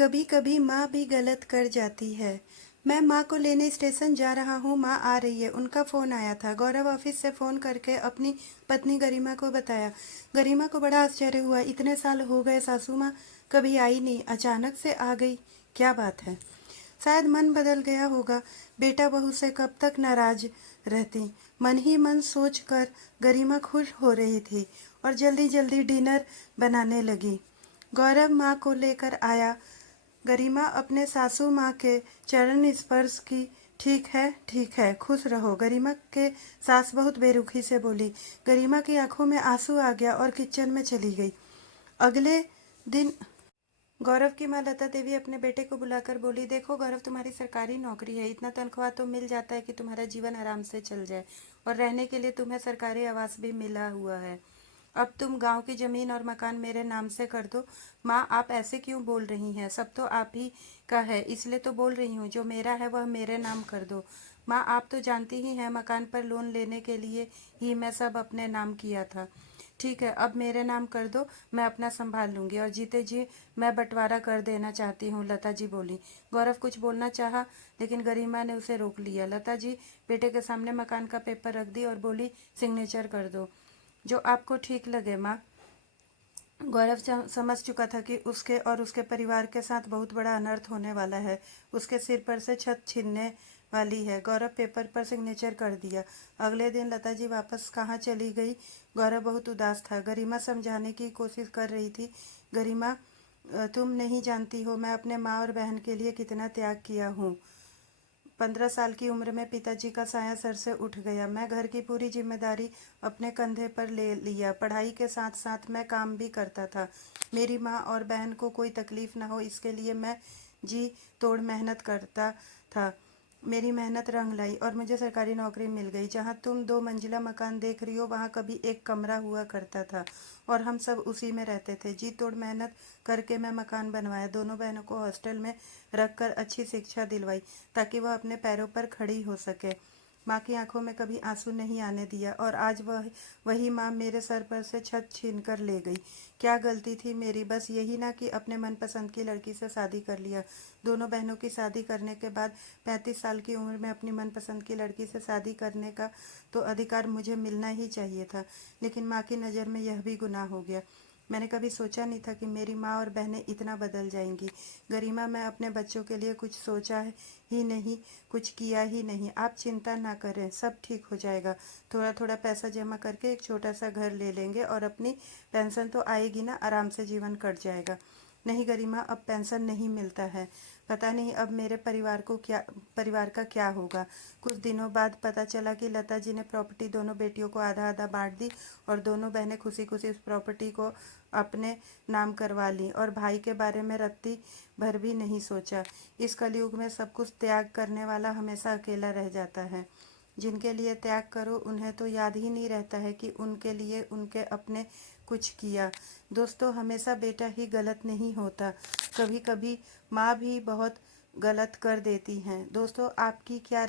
कभी कभी माँ भी गलत कर जाती है। मैं माँ को लेने स्टेशन जा रहा हूँ, माँ आ रही है। उनका फ़ोन आया था। गौरव ऑफिस से फ़ोन करके अपनी पत्नी गरिमा को बताया। गरिमा को बड़ा आश्चर्य हुआ। इतने साल हो गए, सासू माँ कभी आई नहीं, अचानक से आ गई। क्या बात है? शायद मन बदल गया होगा। बेटा बहू से कब तक नाराज रहती, मन ही मन सोच कर गरिमा खुश हो रही थी और जल्दी जल्दी डिनर बनाने लगी। गौरव माँ को लेकर आया। गरिमा अपने सासू माँ के चरण स्पर्श की। ठीक है, खुश रहो। गरिमा के सास बहुत बेरुखी से बोली। गरिमा की आंखों में आंसू आ गया और किचन में चली गई। अगले दिन गौरव की माँ लता देवी अपने बेटे को बुलाकर बोली, देखो गौरव, तुम्हारी सरकारी नौकरी है, इतना तनख्वाह तो मिल जाता है कि तुम्हारा जीवन आराम से चल जाए, और रहने के लिए तुम्हें सरकारी आवास भी मिला हुआ है। अब तुम गांव की जमीन और मकान मेरे नाम से कर दो। माँ, आप ऐसे क्यों बोल रही हैं? सब तो आप ही का है, इसलिए तो बोल रही हूँ। जो मेरा है वह मेरे नाम कर दो। माँ, आप तो जानती ही हैं, मकान पर लोन लेने के लिए ही मैं सब अपने नाम किया था। ठीक है, अब मेरे नाम कर दो, मैं अपना संभाल लूंगी, और जीते जी मैं बंटवारा कर देना चाहती हूँ, लता जी बोली। गौरव कुछ बोलना चाहा, लेकिन गरिमा ने उसे रोक लिया। लता जी बेटे के सामने मकान का पेपर रख दी और बोली, सिग्नेचर कर दो, जो आपको ठीक लगे माँ। गौरव समझ चुका था कि उसके और उसके परिवार के साथ बहुत बड़ा अनर्थ होने वाला है। उसके सिर पर से छत छीनने वाली है। गौरव पेपर पर सिग्नेचर कर दिया। अगले दिन लता जी वापस कहाँ चली गई? गौरव बहुत उदास था। गरिमा समझाने की कोशिश कर रही थी। गरिमा, तुम नहीं जानती हो मैं अपने माँ और बहन के लिए कितना त्याग किया हूँ। 15 साल की उम्र में पिताजी का साया सर से उठ गया। मैं घर की पूरी जिम्मेदारी अपने कंधे पर ले लिया। पढ़ाई के साथ साथ मैं काम भी करता था। मेरी माँ और बहन को कोई तकलीफ ना हो, इसके लिए मैं जी तोड़ मेहनत करता था। मेरी मेहनत रंग लाई और मुझे सरकारी नौकरी मिल गई। जहाँ तुम 2 मंजिला मकान देख रही हो, वहाँ कभी एक कमरा हुआ करता था और हम सब उसी में रहते थे। जी तोड़ मेहनत करके मैं मकान बनवाया। दोनों बहनों को हॉस्टल में रखकर अच्छी शिक्षा दिलवाई ताकि वह अपने पैरों पर खड़ी हो सके। माँ की आंखों में कभी आंसू नहीं आने दिया, और आज वही माँ मेरे सर पर से छत छीन कर ले गई। क्या गलती थी मेरी? बस यही ना कि अपने मनपसंद की लड़की से शादी कर लिया। दोनों बहनों की शादी करने के बाद 35 साल की उम्र में अपनी मनपसंद की लड़की से शादी करने का तो अधिकार मुझे मिलना ही चाहिए था, लेकिन माँ की नज़र में यह भी गुनाह हो गया। मैंने कभी सोचा नहीं था कि मेरी माँ और बहनें इतना बदल जाएंगी। गरिमा, मैं अपने बच्चों के लिए कुछ सोचा ही नहीं, कुछ किया ही नहीं। आप चिंता ना करें, सब ठीक हो जाएगा। थोड़ा थोड़ा पैसा जमा करके एक छोटा सा घर ले लेंगे, और अपनी पेंशन तो आएगी ना, आराम से जीवन कट जाएगा। नहीं गरिमा, अब पेंशन नहीं मिलता है। पता नहीं अब मेरे परिवार का क्या होगा। कुछ दिनों बाद पता चला कि लता जी ने प्रॉपर्टी दोनों बेटियों को आधा आधा बांट दी, और दोनों बहनें खुशी खुशी उस प्रॉपर्टी को अपने नाम करवा ली, और भाई के बारे में रत्ती भर भी नहीं सोचा। इस कलयुग में सब कुछ त्याग करने वाला हमेशा अकेला रह जाता है। जिनके लिए त्याग करो, उन्हें तो याद ही नहीं रहता है कि उनके लिए उनके अपने कुछ किया। दोस्तों, हमेशा बेटा ही गलत नहीं होता, कभी कभी माँ भी बहुत गलत कर देती हैं। दोस्तों, आपकी क्या